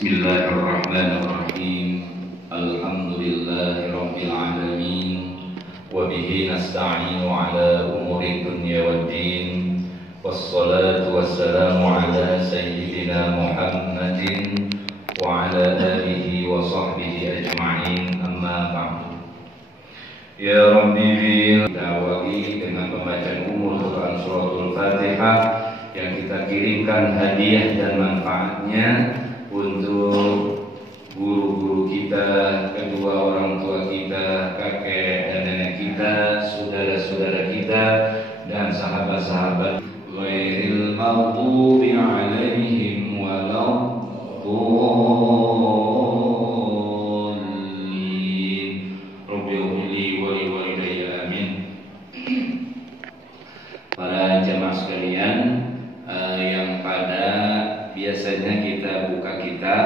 Bismillahirrahmanirrahim. Alhamdulillahirabbil alamin. Wa bihi nasta'inu ala umuri dunya waddin. Wassalatu wassalamu ala sayyidina Muhammadin wa ala alihi wa sahbihi ajma'in. Amma ba'du. Ya Rabbi, kita awali dengan pembacaan umum Quran suratul Fatihah yang kita kirimkan hadiah dan manfaatnya untuk guru-guru kita, kedua orang tua kita, kakek dan nenek kita, saudara-saudara kita, dan sahabat-sahabat. Ghairil maghdubi alaihim waladdallin. Rabbi ighfirli wa li walidayya, amin. Para jamaah sekalian, yang pada biasanya kita buka kitab,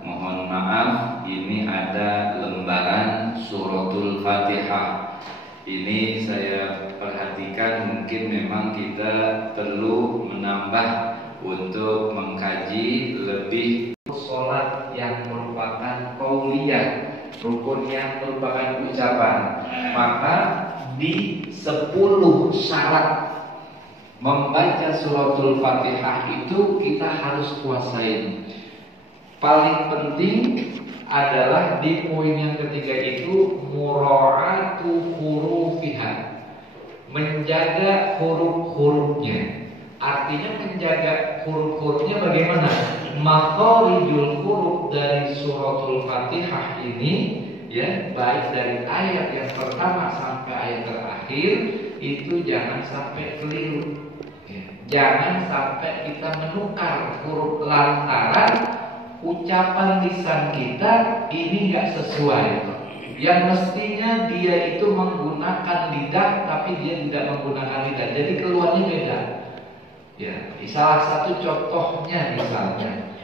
mohon maaf, ini ada lembaran suratul Fatihah. Ini saya perhatikan mungkin memang kita perlu menambah untuk mengkaji lebih sholat yang merupakan qauliyah, rukun yang merupakan ucapan. Maka di 10 syarat membaca suratul Fatihah itu kita harus kuasain. Paling penting adalah di poin yang ketiga itu mura'atu hurufiha, menjaga huruf-hurufnya. Artinya menjaga huruf-hurufnya bagaimana? Makharijul huruf dari suratul Fatihah ini, ya, baik dari ayat yang pertama sampai ayat terakhir itu jangan sampai keliru. Jangan sampai kita menukar huruf lantaran ucapan lisan kita ini nggak sesuai. Yang mestinya dia itu menggunakan lidah, tapi dia tidak menggunakan lidah. Jadi keluarnya beda. Ya, salah satu contohnya misalnya,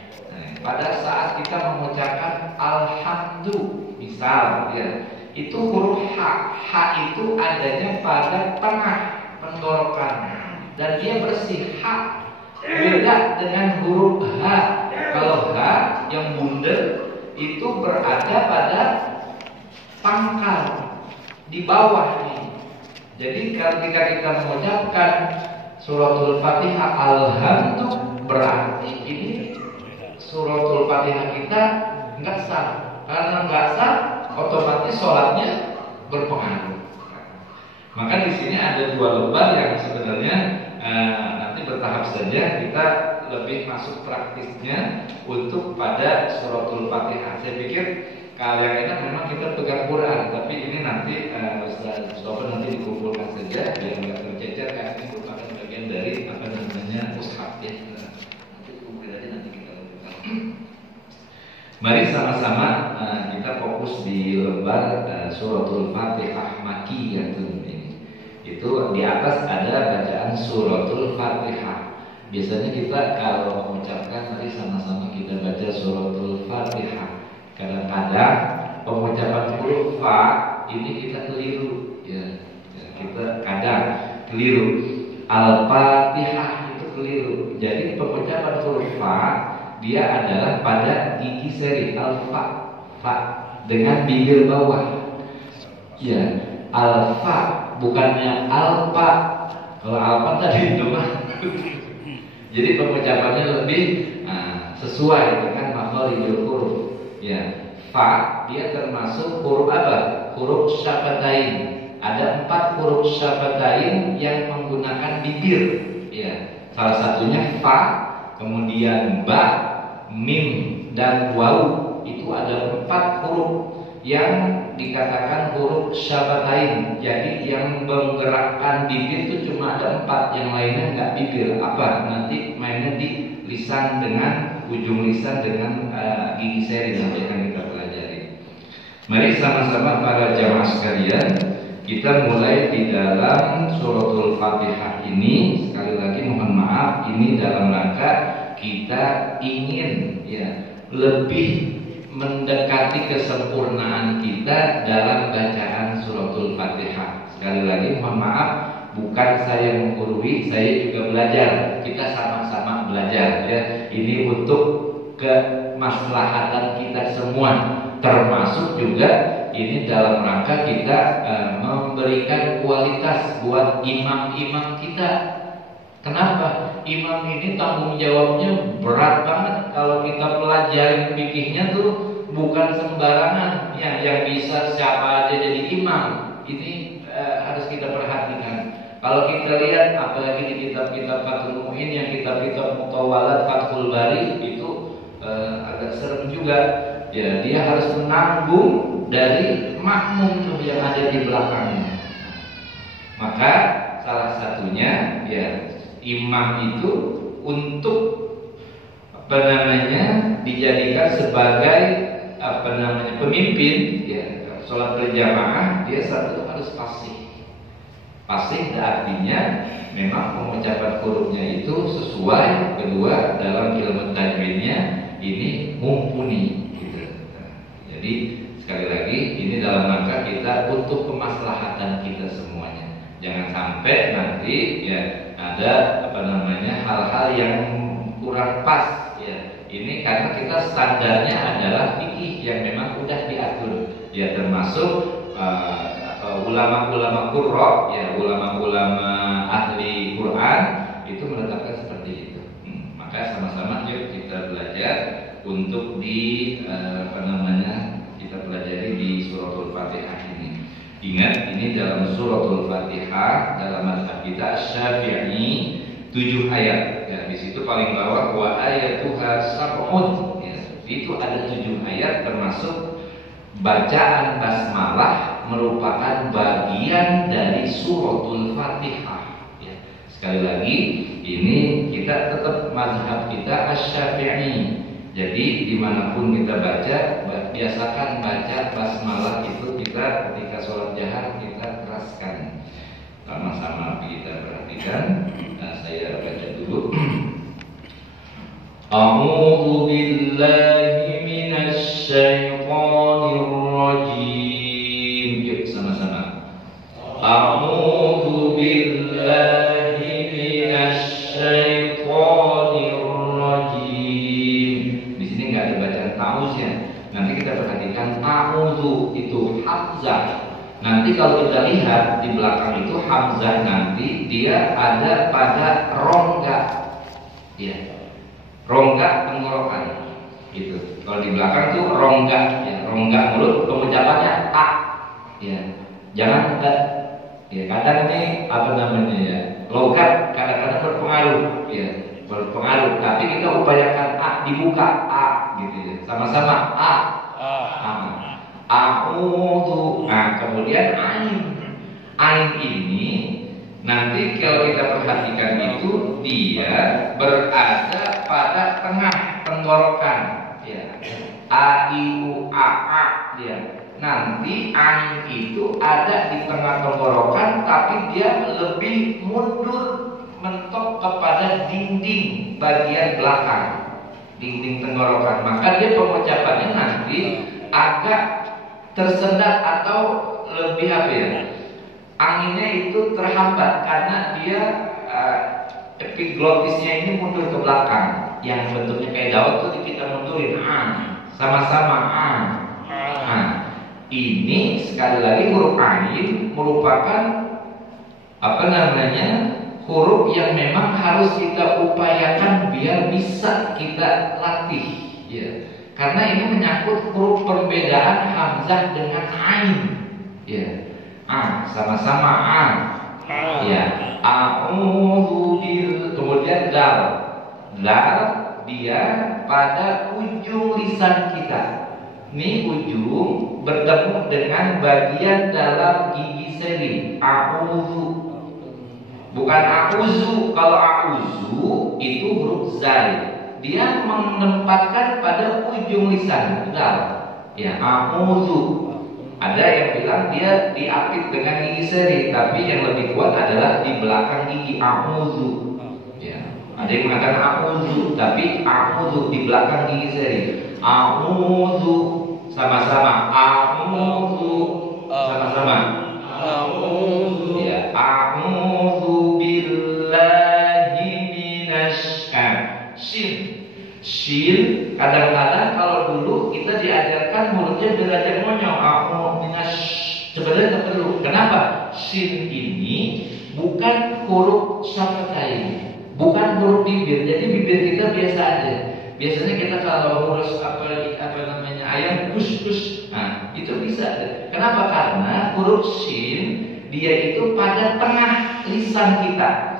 pada saat kita mengucapkan alhamdulillah, misal, ya, itu huruf h. H itu adanya pada tengah tenggorokan. Dan dia bersih, H. Beda dengan huruf H. Kalau H yang bundel itu berada pada pangkal di bawah nih. Jadi ketika kita mengucapkan suratul Fatihah alhamdulillah, berarti ini suratul Fatihah kita nggak sah. Karena nggak sah, otomatis sholatnya berpengaruh. Maka di sini ada 2 lembar yang sebenarnya nanti bertahap saja kita lebih masuk praktisnya untuk pada suratul Fatihah. Saya pikir kalau yang enak memang kita pegang Quran, tapi ini nanti Ustaz Mustafa nanti dikumpulkan saja biar nggak tercecer, karena ini merupakan bagian dari apa namanya mushaf ya. Nanti kumpulin aja, nanti kita lakukan. Mari sama-sama kita fokus di lembar suratul Fatihah Makkiyah ini. Itu di atas ada bacaan suratul Fatihah. Biasanya kita kalau mengucapkan, mari sama-sama kita baca suratul Fatihah. Kadang-kadang pengucapan huruf fa ini kita keliru, ya, kita kadang keliru. Al-Fatihah itu keliru. Jadi pengucapan huruf fa dia adalah pada gigi seri alfa, fa dengan bibir bawah. Ya, alfa bukannya alfa. Kalau alfa tadi itu mah. Jadi pengucapannya lebih sesuai dengan makharijul huruf. Ya, fa dia termasuk huruf apa? Huruf syafatain. Ada 4 huruf syafatain yang menggunakan bibir. Ya, salah satunya fa, kemudian ba, mim, dan waw. Itu ada 4 huruf yang dikatakan huruf syafatain. Jadi yang menggerakkan bibir itu cuma ada 4, yang lainnya nggak bibir. Apa? Nanti mainnya di lisan dengan ujung lisan dengan gigi seri nanti akan kita pelajari. Mari sama-sama para jamaah sekalian, kita mulai di dalam suratul Fatihah ini. Sekali lagi mohon maaf, ini dalam rangka kita ingin ya lebih mendekati kesempurnaan kita dalam bacaan suratul Fatihah. Sekali lagi mohon maaf, bukan saya menggurui, saya juga belajar. Kita sama-sama belajar ya. Ini untuk kemaslahatan kita semua, termasuk juga ini dalam rangka kita memberikan kualitas buat imam-imam kita. Kenapa? Imam ini tanggung jawabnya berat banget. Kalau kita pelajari fikihnya tuh bukan sembarangan ya, yang bisa siapa aja jadi imam. Ini harus kita perhatikan. Kalau kita lihat apalagi di kitab-kitab Fathul Mu'in, yang kitab-kitab Mutawalat, Fathul Bari itu agak serem juga. Ya, dia harus menanggung dari makmum tuh yang ada di belakangnya. Maka salah satunya ya imam itu untuk dijadikan sebagai pemimpin ya sholat berjamaah, dia satu harus fasih. Fasih artinya memang pengucapan hurufnya itu sesuai, kedua dalam ilmu tajwidnya ini mumpuni gitu. Jadi sekali lagi ini dalam rangka kita untuk kemaslahatan kita semuanya. Jangan sampai nanti ya ada hal-hal yang kurang pas ya. Ini karena kita standarnya adalah fikih yang memang udah diatur ya, termasuk ulama-ulama qurra ya, ulama-ulama ahli Quran itu menetapkan seperti itu. Maka sama-sama yuk kita belajar untuk kita pelajari di suratul Fatihah ini. Ingat ini dalam suratul Fatihah dalam mazhab kita Syafi'i 7 ayat. Ya, di situ paling bawah wa ayatuha sab'un. Ya, itu ada 7 ayat, termasuk bacaan basmalah merupakan bagian dari suratul Fatihah. Ya, sekali lagi ini kita tetap mazhab kita Asy-Syafi'i. Jadi dimanapun kita baca, biasakan baca basmalah itu kita ketika sholat jahar kita keraskan. Sama-sama kita perhatikan. Saya baca dulu. A'udzu billahi minasy syaithanir rajim. Yuk sama-sama. A'udzu billahi minasy syaithanir rajim. Di sini enggak ada bacaan ta'uz ya. Nanti kita perhatikan a'udzu itu hamzah. Nanti kalau kita lihat di belakang itu hamzah, nanti dia ada pada rongga, ya, rongga tenggorokan, gitu. Kalau di belakang tuh rongga, ya, rongga mulut, pengucapannya a, ya, jangan ya. Kadang ini ya, logat kadang-kadang berpengaruh, ya, berpengaruh. Tapi kita upayakan a dibuka a, gitu ya, sama-sama a. A'udzu. Nah, kemudian ain ini nanti kalau kita perhatikan itu dia berada pada tengah tenggorokan ya. A I U A A dia. Nanti ain itu ada di tengah tenggorokan, tapi dia lebih mundur mentok kepada dinding bagian belakang, dinding tenggorokan. Maka dia pengucapannya nanti agak tersendat atau lebih anginnya itu terhambat karena dia epiglotisnya ini mundur ke belakang, yang bentuknya kayak daun tuh kita mundurin sama-sama ini sekali lagi huruf ain merupakan huruf yang memang harus kita upayakan biar bisa kita latih ya. Karena ini menyangkut huruf perbedaan hamzah dengan ain. Ya. Sama-sama ya. A'udzu bil, kemudian dal. Dal dia pada ujung lisan kita. Ini ujung bertemu dengan bagian dalam gigi seri. A'udzu. Bukan a'udzu. Kalau a'udzu itu huruf zai. Dia menempatkan pada ujung lisan, dal. Ya, a'udzu. Ada yang bilang dia diapit dengan gigi seri, tapi yang lebih kuat adalah di belakang gigi a'udzu. Ya, ada yang mengatakan a'udzu, tapi a'udzu di belakang gigi seri. A'udzu sama-sama a'udzu sama-sama. A'udzu. Ya, a'udzu billahi minasy shin kadang-kadang sin ini bukan huruf syafatain, bukan huruf bibir. Jadi bibir kita biasa aja. Biasanya kita kalau ngurus apa namanya ayam kus-kus, nah itu bisa. Kenapa? Karena huruf sin dia itu pada tengah lisan kita.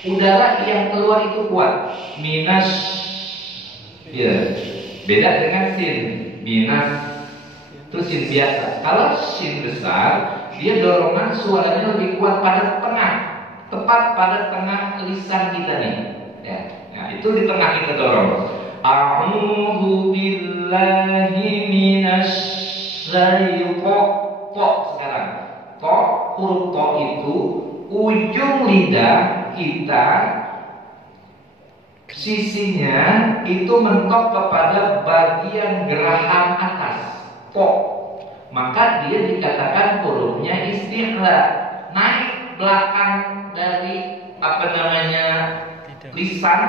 Udara yang keluar itu kuat. Minas, ya beda dengan sin. Minas itu sin biasa. Kalau sin besar, dia dorongan suaranya lebih kuat pada tengah, tepat pada tengah lisan kita nih. Ya, nah, itu di tengah kita dorong. A'udzu billahi minasyaitonir. Sekarang, to, huruf to itu ujung lidah kita sisinya itu mentok kepada bagian geraham atas. To, maka dia dikatakan hurufnya isti'la, naik belakang dari apa namanya lisan,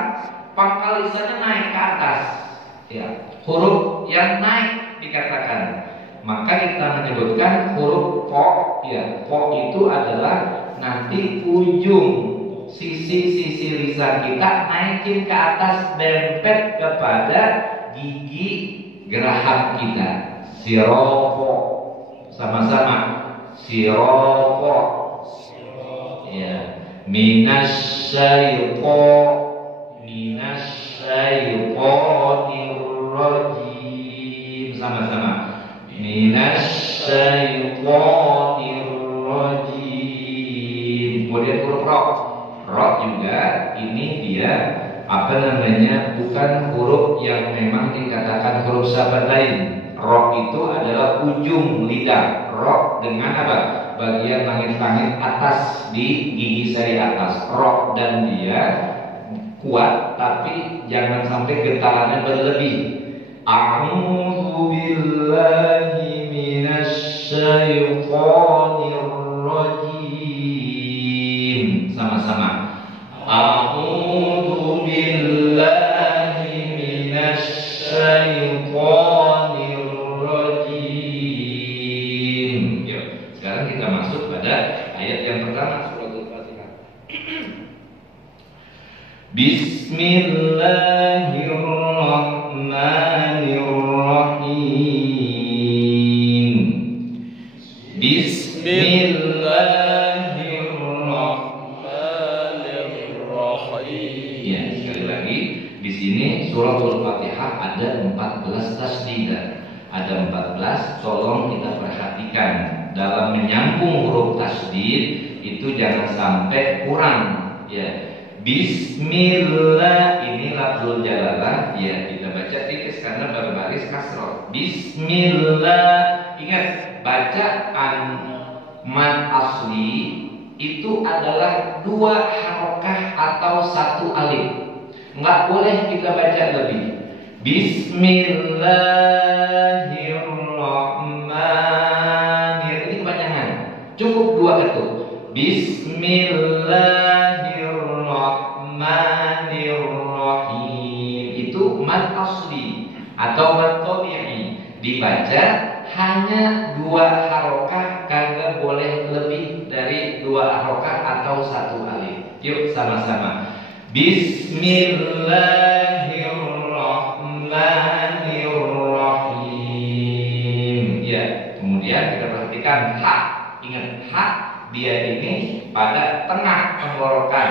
pangkal lisannya naik ke atas. Ya, huruf yang naik dikatakan. Maka kita menyebutkan huruf po. Ya, po itu adalah nanti ujung sisi lisan kita naikin ke atas, dempet kepada gigi geraham kita. Siropo, sama-sama siropo. Ya, minasyaitonir rajim, sama-sama minasyaitonir rajim. Kemudian huruf ro, ro juga ini dia apa namanya bukan huruf yang memang dikatakan huruf syafatain. Ro itu adalah ujung lidah. Ro dengan apa? Bagian langit-langit atas di gigi seri atas. Ro, dan dia kuat tapi jangan sampai getarannya berlebih. A'udzu billahi minasyaitonir rajim. Sama-sama. A'udzu billahi minasyaitonir rajim. Yuk, sekarang kita masuk pada ayat yang pertama suratul Fatihah. Bismillahirrahmanirrahim. Bismillahirrahmanirrahim. Ya, sekali lagi di sini suratul Fatihah ada 14 tasdidah. Ada 14, tolong kita perhatikan dalam menyambung huruf tasdid itu jangan sampai kurang. Ya. Bismillah, ini lafzul jalalah. Ya, kita baca tipis karena berbaris kasroh. Bismillah. Ingat, bacaan mad asli itu adalah 2 harokah atau 1 alif. Enggak boleh kita baca lebih. Bismillahirrahmanirrahim. Ini kepanjangan. Cukup 2 ketuk. Bismillahirrahmanirrahim. Itu mad asli atau mad tabi'i. Dibaca hanya 2 harokah, kagak boleh lebih dari 2 harokah atau 1 alif. Yuk sama-sama. Bismillahirrahmanirrahim. Ya, kemudian kita perhatikan ha. Ingat, ha dia ini pada tengah tenggorokan.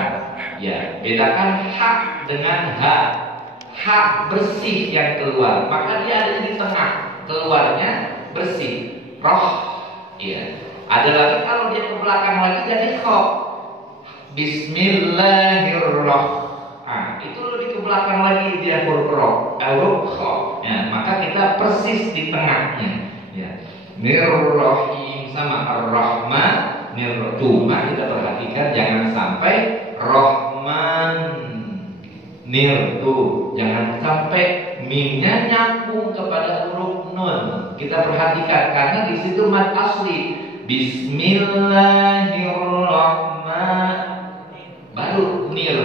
Ya, bedakan ha dengan ha. Ha bersih yang keluar, maka dia ada di tengah, keluarnya bersih. Roh, ya. Ada lagi kalau dia ke belakang lagi jadi kho. Bismillahirrahmanirrahim. Nah, itu lebih ke belakang lagi dia huruf roh, huruf kho. Ya, maka kita persis di tengahnya. Ya, nirrahim sama ar-rahman. Cuma kita perhatikan jangan sampai Rahman nir tuh, jangan sampai mimnya nyambung kepada huruf nun. Kita perhatikan karena di situ mad asli. Bismillahirrahmanirrahim baru nir.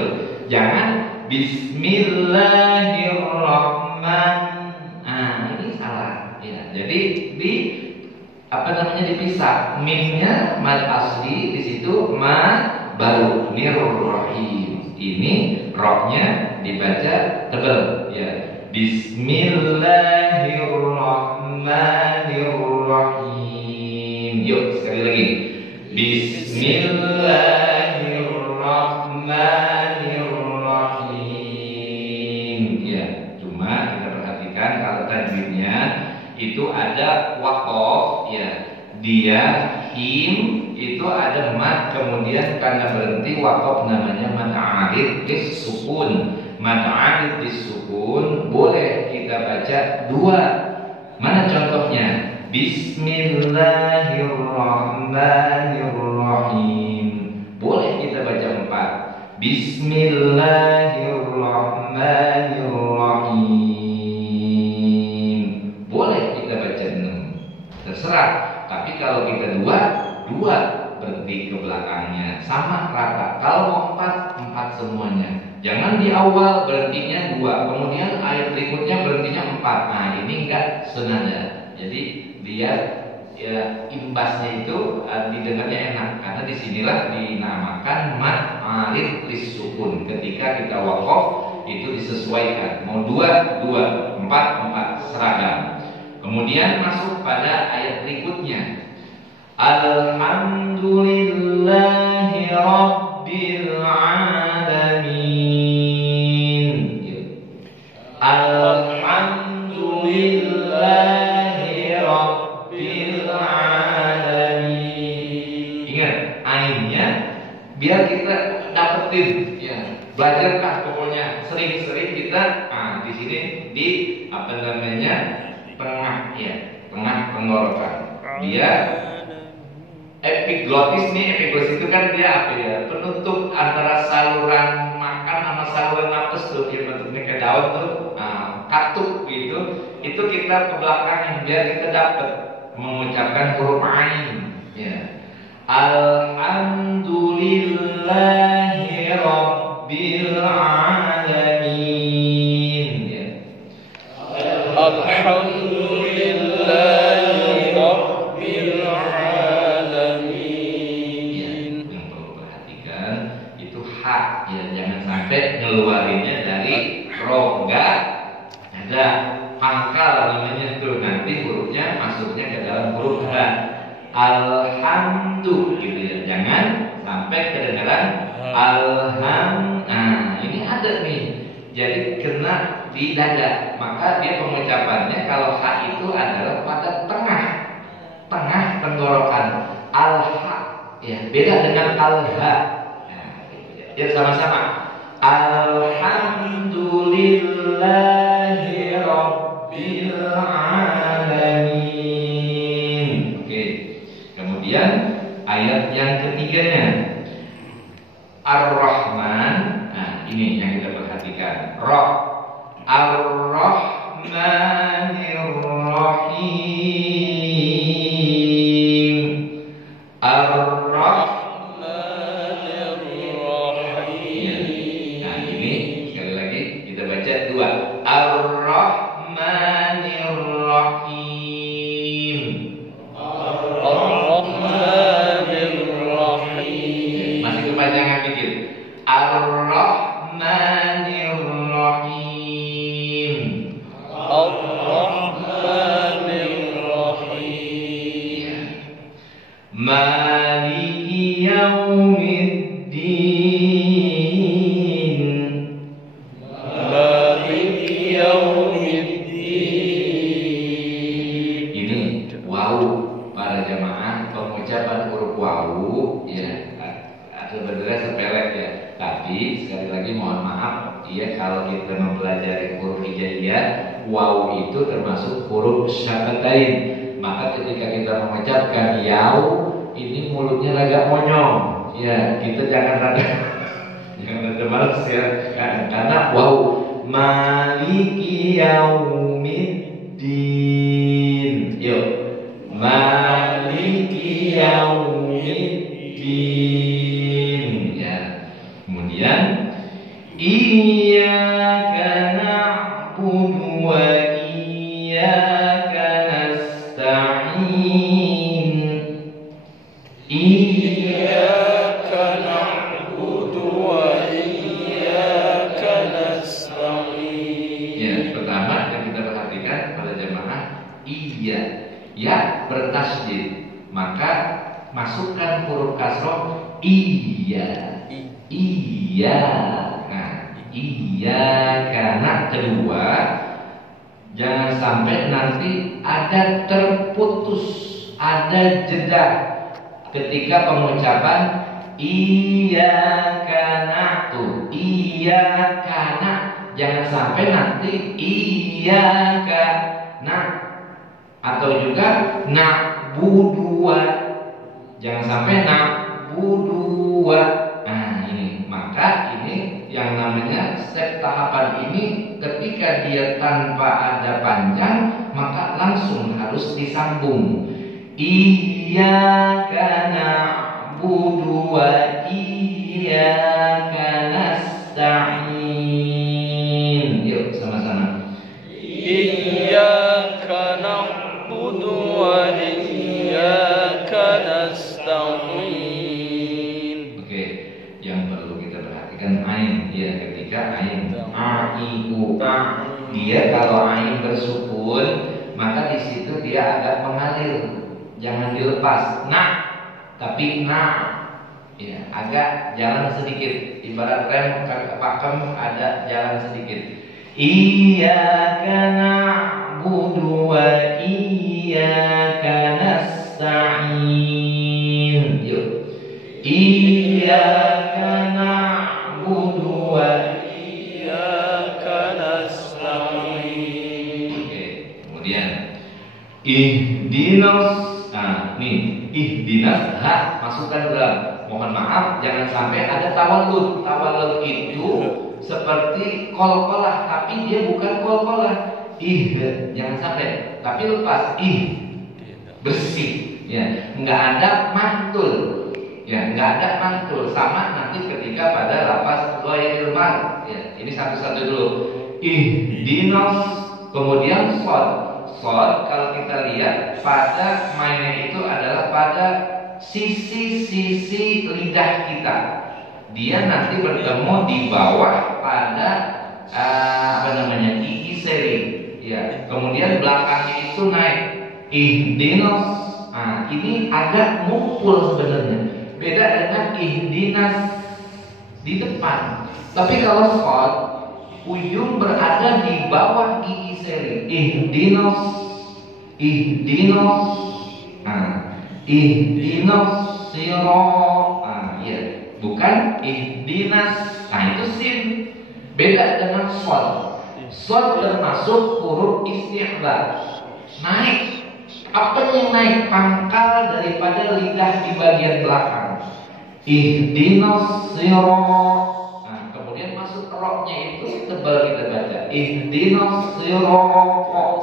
Jangan Bismillahirrahmanirrahim. Ini salah. Ya, jadi di dipisah. Mimnya mad asli, di situ mad baru nirrahim. Ini rohnya dibaca tebal ya. Bismillahirrahmanirrahim. Yuk sekali lagi. Bismillahirrahmanirrahim. Ya, cuma kita perhatikan kalau tajwidnya itu ada waqaf ya. Dia him itu ada mad, kemudian karena berhenti waqaf namanya mad arid bis sukun. Mad arid bis sukun boleh kita baca dua. Mana contohnya? Bismillahirrahmanirrahim. Boleh kita baca 4. Bismillahirrahmanirrahim. Boleh kita baca 6. Terserah. Tapi kalau kita dua berhenti ke belakangnya sama rata. Kalau mau 4 semuanya. Jangan di awal berhentinya 2, kemudian ayat berikutnya berhentinya 4. Nah ini enggak senada. Jadi biar ya imbasnya itu didengarnya enak, karena disinilah dinamakan mad arid lis sukun. Ketika kita waqaf itu disesuaikan, mau 2, 4 seragam. Kemudian masuk pada ayat berikutnya. Alhamdulillahi rabbil alamin. Alhamdulillahi rabbil alamin. Ingat ainnya biar kita dapetin ya. Belajarkah pokoknya sering-sering kita di sini di tengah ya, tengah tenggorokan. Dia epiglotis nih, epiglotis itu kan dia apa ya? Penutup antara saluran makan sama saluran napas tuh, yang bentuknya kayak daun tuh, katup gitu. Itu kita ke belakang biar kita dapat mengucapkan huruf ain. Ya. Alhamdulillahi rabbil alamin. Ya. Alhamdulillahi rabbil alamin. Ya, yang perlu perhatikan itu hak ya, jangan sampai ngeluarinnya dari rongga ada pangkal namanya tuh, nanti hurufnya masuknya ke dalam huruf H. Alhamdulillah gitu ya, jangan sampai kedengaran alham. Nah ini ada nih, jadi kena di dada, maka dia pengucapannya kalau H itu adalah pada tengah tenggorokan. Alha ya, beda dengan alha. Nah, ya sama-sama. Alhamdulillahi rabbil alamin. Oke. Kemudian ayat yang ketiganya Ar-Rahman. Nah, ini yang kita perhatikan. Ar-Rahmanir-Rahim. Ar-Rahmanir-Rahim. Nah, ini sekali lagi kita baca 2. Ar-Rahmanir-Rahim. Ar-Rahmanir-Rahim. Masih kepanjangan dikit. Ar-Rahmanir-Rahim. Ar-Rahmanir-Rahim. Maliki yaumiddin. Maliki yaumiddin. Ini wow para jamaah, pengucapan huruf wawu ya sebenarnya sepele ya, tapi sekali lagi mohon maaf ya, kalau kita mempelajari huruf hijaiyah, wawu itu termasuk huruf syafatain. Maka ketika kita mengucapkan yau, ini mulutnya agak monyong ya, kita jangan ada males ya, karena wawu. Maliki yaumiddin. Yuk, maliki yaumiddin ya. Kemudian iyyaka na'budu wa iyyaka nasta'in. maka masukkan huruf kasroh iya. Iya. Nah, iya karena kedua, jangan sampai nanti ada terputus, ada jeda ketika pengucapan iya karena tuh, iya karena, jangan sampai nanti iya karena atau juga na'budua, jangan sampai na'budua. Nah ini, maka ini yang namanya step tahapan ini ketika dia tanpa ada panjang maka langsung harus disambung. Iyyaka na'budu wa iyyaka nasta'in. Yuk sama-sama. Iyyaka na'budu wa iyyaka nasta'in. Oke, yang perlu kita perhatikan ain ya, ketika ain a i u a, dia kalau ain bersukun maka di situ dia agak mengalir, jangan dilepas. Nah, tapi ya, agak jalan sedikit, ibarat rem pakem ada jalan sedikit. Iyyaka na'budu wa iyyaka nasta'in. Yuk. Iyyaka na'budu wa iyyaka nasta'in. Oke, kemudian ihdinas. Nah, nih, ihdinas ha masukkan dalam. Mohon maaf, jangan sampai ada tawallud. Tawallud itu seperti kolkolah, tapi dia bukan kolkolah. Jangan sampai, tapi lepas bersih. Ya, nggak ada mantul. Ya, nggak ada mantul. Sama nanti ketika pada lapas ghairil mar. Ya, ini satu-satu dulu. Ihdinas, kemudian shad. Shad kalau kita lihat pada mainnya itu adalah pada sisi-sisi lidah kita. Dia nanti bertemu di bawah pada gigi seri. Ya, kemudian belakangnya itu naik. Ihdinas. Nah, ini agak ngumpul sebenarnya. Beda dengan ihdinas di depan. Tapi kalau shad, ujung berada di bawah gigi seri. Ihdinas. Nah, ihdinas sirat. Nah, ya, bukan ihdinas. Nah, itu sin. Beda dengan shad. Shad termasuk huruf isti'la. Naik. Apa yang naik? Pangkal daripada lidah di bagian belakang. Ihdinas sirat. Nah, kemudian masuk roknya itu tebal kita baca. Ihdinas sirat.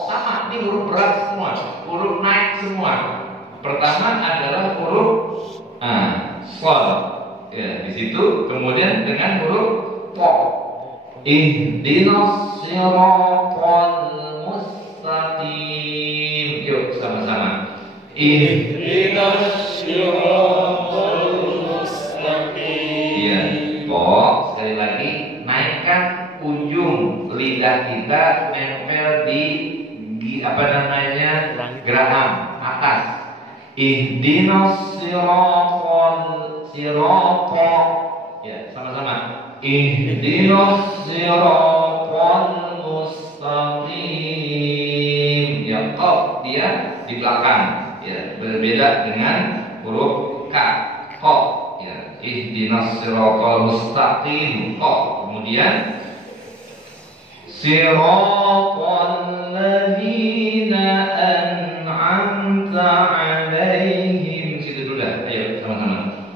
Sama, ini huruf berat semua, huruf naik semua. Pertama adalah huruf shad. Ya, di situ kemudian dengan huruf po. Ihdinas siratal mustaqim. Yuk sama-sama. Ihdinas siratal mustaqim. Iya, po. Sekali lagi, naikkan ujung lidah kita nempel di geraham atas. Ihdinas siratal. Ya, sama-sama. Ihdinas siratal mustaqim. Ya, qaf dia di belakang. Ya, berbeda dengan huruf ka. Qaf. Ya, ihdinas siratal mustaqim. Qaf. Kemudian siratal ladzina an'amta 'alaihim. Situ dulu dah. Ayo sama-sama.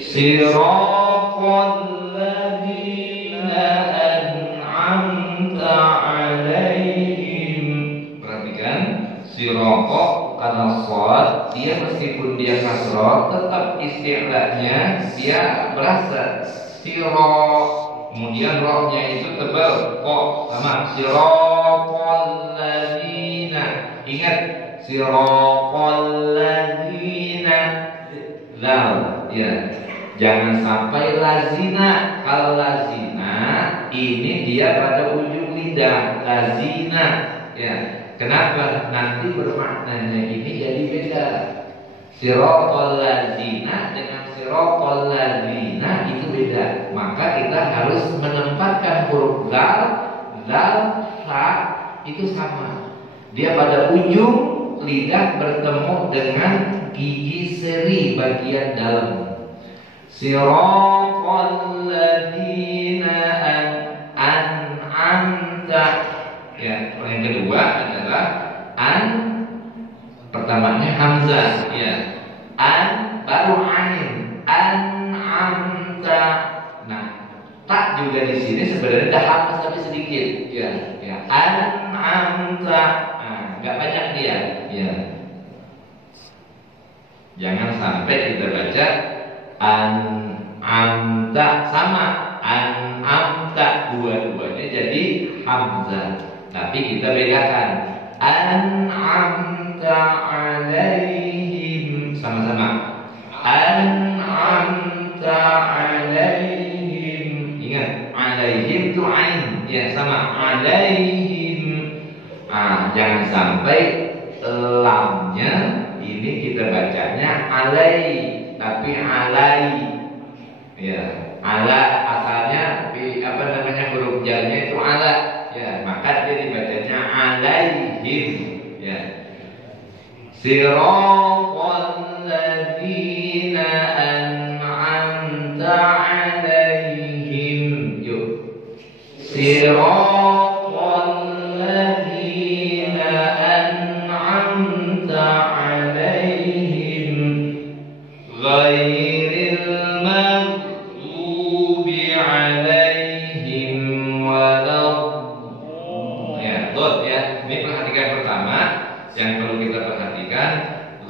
Siratal ladzina an'amta 'alaihim. Perhatikan, siratal karena shad, dia meskipun dia kasrah tetap isti'lanya dia berasa sirah. Kemudian rohnya itu tebal, kok sama siratal ladzina. Ingat siratal ladzina. Zal, ya. Jangan sampai lazina. Kalau lazina ini dia pada ujung lidah, lazina. Ya. Kenapa? Nanti bermaknanya ini jadi beda. Sirotol ladzina dengan sirotol ladzina itu beda. Maka kita harus menempatkan huruf dal, fa itu sama. Dia pada ujung lidah bertemu dengan gigi seri bagian dalam. Sirotol ladzina an'amta. Ya, yang kedua adalah pertamanya hamzah, ya. Baru ain, an'amta. Nah, tak juga di sini sebenarnya dah hapus tapi sedikit, ya. An'amta. Nah, enggak banyak dia, ya. Jangan sampai kita baca an'amta sama an'amta, dua-duanya jadi hamzah. Tapi kita bedakan an'amta alaihim, sama-sama an'amta alaihim. Ingat, alaihim itu ain, ya sama alaihim. Jangan sampai lamnya ini kita bacanya alai tapi alai, ya. Ala asalnya huruf jarnya itu ala, ya, maka dia dibacanya alaihim, ya. Siratal ladzina an'amta alaihim. Yuk. Siratal ladzina an'amta alaihim ghairil maghdubi alaihim ini perhatikan pertama yang perlu kita perhatikan,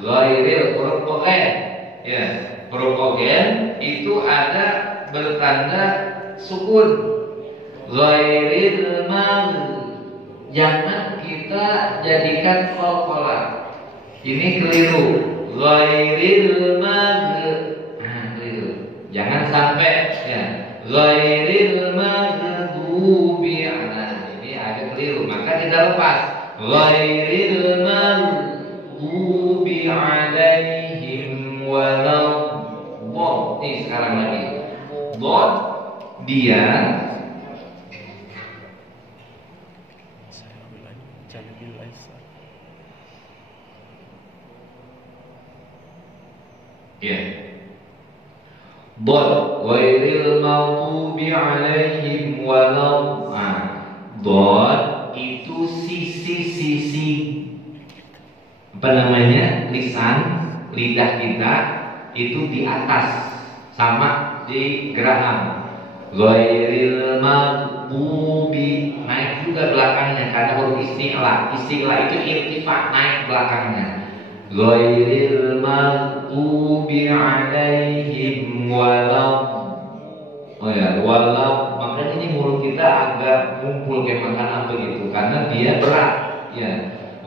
ghairil huruf kogen, ya. Huruf kogen itu ada bertanda sukun. Ghairil mag, jangan kita jadikan qalqalah. Ini keliru. Ghairil mag, keliru. Jangan sampai, ya. Ghairil maghdubi alaihim, ini agak keliru. Maka kita lepas. Ghairil maghdubi alaihim waladdallin. Ini sekarang lagi. Dot dia Dot ghairil maghdubi alaihim waladdallin. Dot itu sisi-sisi lisan lidah kita itu di atas sama di geraham. Ghairil maghdubi naik juga belakangnya karena huruf isti'la. Isti'la itu irtifa, naik belakangnya. Ghairil maghdubi alaihim makanya ini mulut kita agak ngumpul kayak makan apa gitu karena dia berat, ya.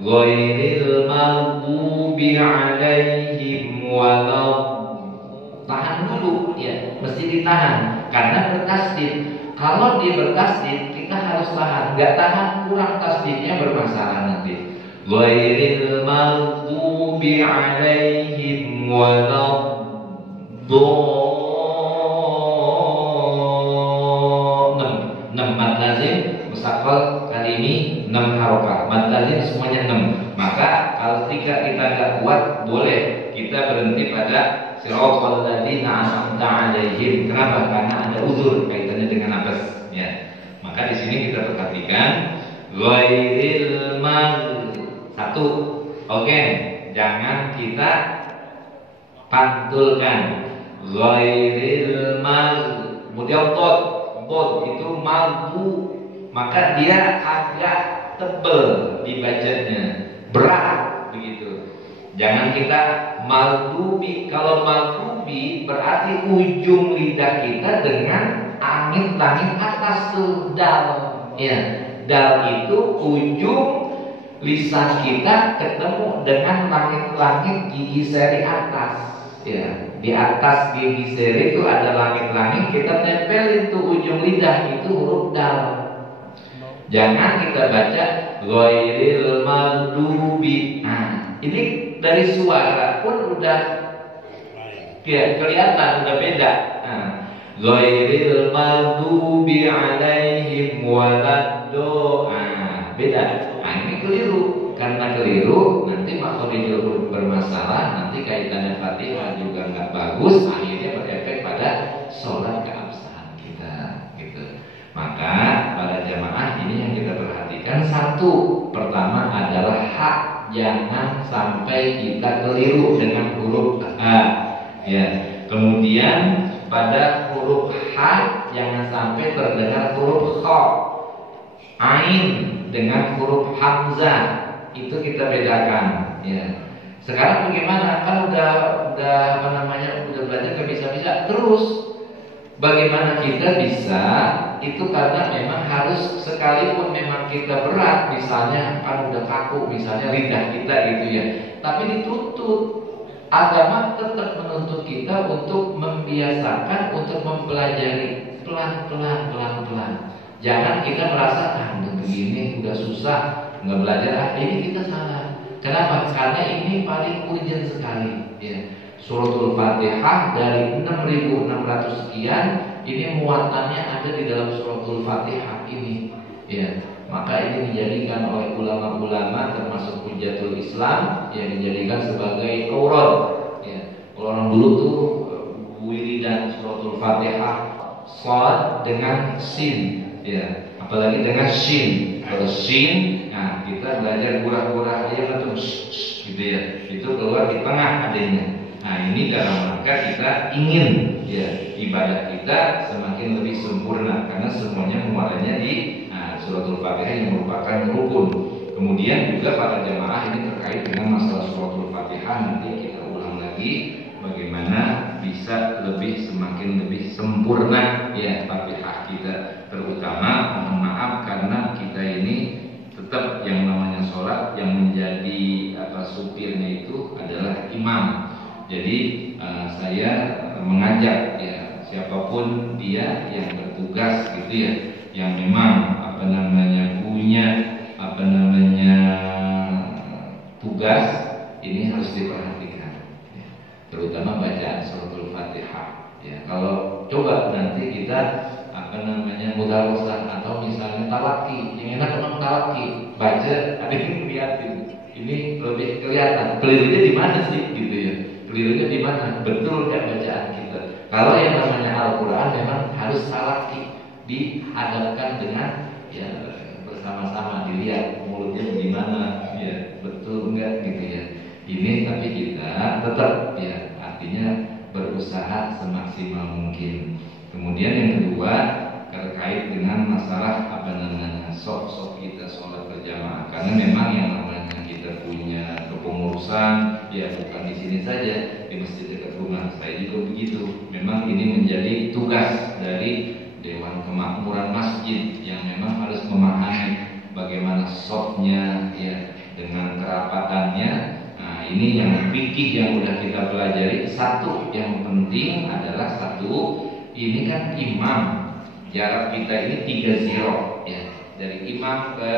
Ghairil maghdubi alaihim tahan dulu, ya, mesti ditahan karena bertasdid. Kalau dia bertasdid kita harus tahan, nggak tahan kurang tasdidnya bermasalah nanti. Ghairil maghdubi alaihim mad lazim musaqqal kali ini 6 harokat. Mad lazim semuanya 6. Maka kalau ketika kita nggak kuat boleh kita berhenti pada siratal ladzina an'amta alaihim. Kenapa? Karena ada uzur kaitannya dengan nafas, ya. Maka di sini kita perhatikan ghairil satu, oke, jangan kita pantulkan. Ghairil kemudian dot itu mampu, maka dia agak tebal dibacanya, berat begitu. Jangan kita maghdubi. Kalau maghdubi berarti ujung lidah kita dengan langit-langit atas tuh dal, ya. Dal itu ujung lisan kita ketemu dengan langit-langit gigi seri atas, ya. Di atas gigi seri itu ada langit-langit, kita tempelin tuh ujung lidah itu huruf dal. Jangan kita baca ghairil maghdubi. Nah, ini dari suara pun udah kelihatan, udah beda. Ghairil maghdubi alaihim waladdallin. Beda. Ini keliru. Karena keliru, nanti makhorijul bermasalah, nanti kaitannya Fatihah juga nggak bagus, akhirnya berefek pada sholat keabsahan kita, gitu. Maka pada jamaah ini yang kita perhatikan, satu, pertama adalah hak, jangan sampai kita keliru dengan huruf H. Ya. Kemudian pada huruf H jangan sampai terdengar huruf Kha. Ain dengan huruf Hamzah itu kita bedakan, ya. Sekarang bagaimana? Kan udah udah belajar ke bisa-bisa. Terus bagaimana kita bisa? Itu karena memang harus, sekalipun memang kita berat, misalnya kan udah kaku, misalnya lidah kita gitu ya, tapi dituntut. Agama tetap menuntut kita untuk membiasakan, untuk mempelajari pelan-pelan. Jangan kita merasa udah begini, udah susah, nggak belajar, ini kita salah. Kenapa? Karena ini paling urgent sekali, ya. Suratul Fatihah dari 6.600 sekian, ini muatannya ada di dalam suratul Fatihah ini, ya. Maka ini dijadikan oleh ulama-ulama termasuk Hujatul Islam, yang dijadikan sebagai aurad, ya. Kalau orang dulu tuh wiridan suratul Fatihah shad dengan sin, ya, apalagi dengan shin. Kalau shin, nah kita belajar gurah-gurah aja atau gitu ya, itu keluar di tengah adanya. Nah ini dalam rangka kita ingin, ya, ibadah kita semakin lebih sempurna, karena semuanya muaranya di suratul Fatihah yang merupakan rukun. Kemudian juga para jamaah ini terkait dengan masalah suratul Fatihah, nanti kita ulang lagi bagaimana bisa semakin lebih sempurna, ya, Fatihah kita. Terutama mohon maaf karena kita ini tetap yang namanya sholat yang menjadi supirnya itu adalah imam. Jadi saya mengajak, ya, siapapun dia yang bertugas gitu ya, yang memang punya tugas ini harus diperhatikan, ya. Terutama bacaan suratul Fatihah, ya. Kalau coba nanti kita mudharasah atau misalnya talaki, yang enak memang talaki, baca, ada yang liatin, ini lebih kelihatan kelirunya di mana sih, gitu ya. Kelirunya di mana? Betul kan bacaan kita. Kalau yang namanya Al-Quran memang harus talaki, dihadapkan dengan, ya, bersama-sama, dilihat mulutnya gimana, ya, betul enggak gitu ya. Ini tapi kita tetap, ya, artinya berusaha semaksimal mungkin. Kemudian yang kedua terkait dengan masalah sok kita sholat berjamaah, karena memang yang namanya kita punya kepengurusan, ya, bukan di sini saja, di masjid dekat rumah saya juga begitu. Memang ini menjadi tugas dari Dewan Kemakmuran Masjid yang memang harus memahami bagaimana sofnya, ya, dengan kerapatannya. Nah ini yang fikih yang sudah kita pelajari. Satu yang penting adalah ini kan imam, jarak kita ini 3 ya, dari imam ke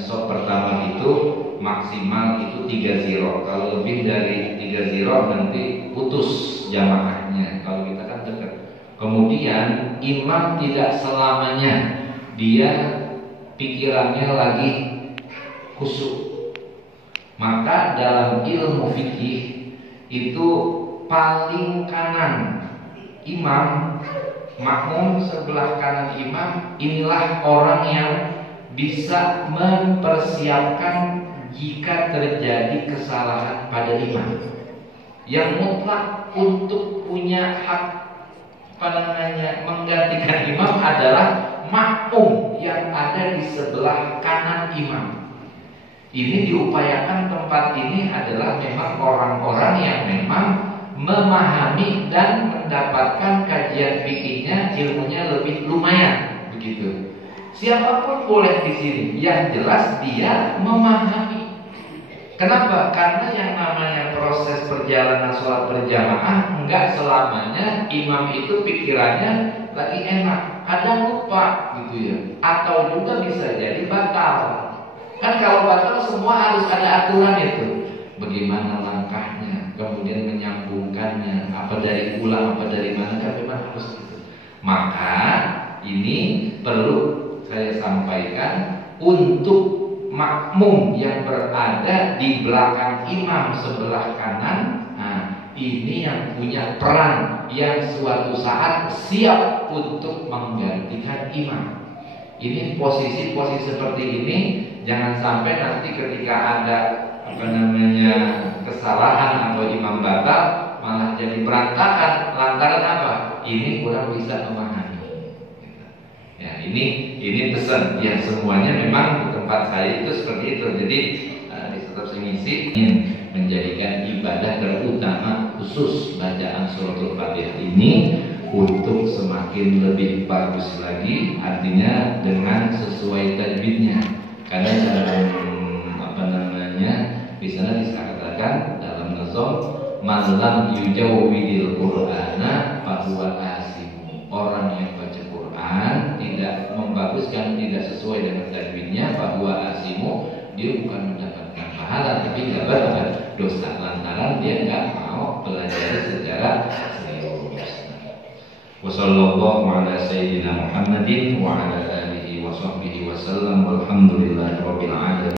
sof pertama itu maksimal itu 3 Kalau lebih dari 3 nanti putus jamaahnya. Kalau kita kan dekat. Kemudian imam tidak selamanya dia pikirannya lagi khusyuk. Maka dalam ilmu fikih itu paling kanan imam, makmum sebelah kanan imam, inilah orang yang bisa mempersiapkan jika terjadi kesalahan pada imam. Yang mutlak untuk punya hak menggantikan imam adalah makmum yang ada di sebelah kanan imam. Ini diupayakan tempat ini adalah memang orang-orang yang memang memahami dan mendapatkan kajian fikihnya, ilmunya lebih lumayan begitu. Siapapun boleh di sini, yang jelas dia memahami. Kenapa? Karena yang namanya proses perjalanan sholat berjamaah enggak selamanya imam itu pikirannya lagi enak, kadang lupa gitu ya, atau juga bisa jadi batal. Kan kalau batal semua harus ada aturan itu. Bagaimana langkahnya, apa dari ulang, apa dari mana, kan memang harus gitu. Maka ini perlu saya sampaikan untuk makmum yang berada di belakang imam sebelah kanan. Nah, ini yang punya peran yang suatu saat siap untuk menggantikan imam. Ini posisi-posisi seperti ini jangan sampai nanti ketika ada kesalahan atau imam batal malah jadi berantakan. Lantaran apa? Ini kurang bisa memahami. Ya, ini pesan. Ya, semuanya memang di tempat saya itu seperti itu. Jadi di setiap mengisi menjadikan ibadah terutama khusus bacaan suratul Fatihah ini untuk semakin lebih bagus lagi, artinya dengan sesuai tajwidnya. Karena dalam di sana disatakan dalam nazam malam yujawwidil Qur'ana fahuwa asim. Orang yang baca Quran tidak membaguskan, tidak sesuai dengan tajwidnya, fahuwa asimu, dia bukan mendapatkan pahala tapi dapat dosa lantaran dia enggak mau belajar secara serius. Wassallallahu ala sayyidina Muhammadin wa ala alihi wa sahbihi wasallam walhamdulillahi rabbil alamin.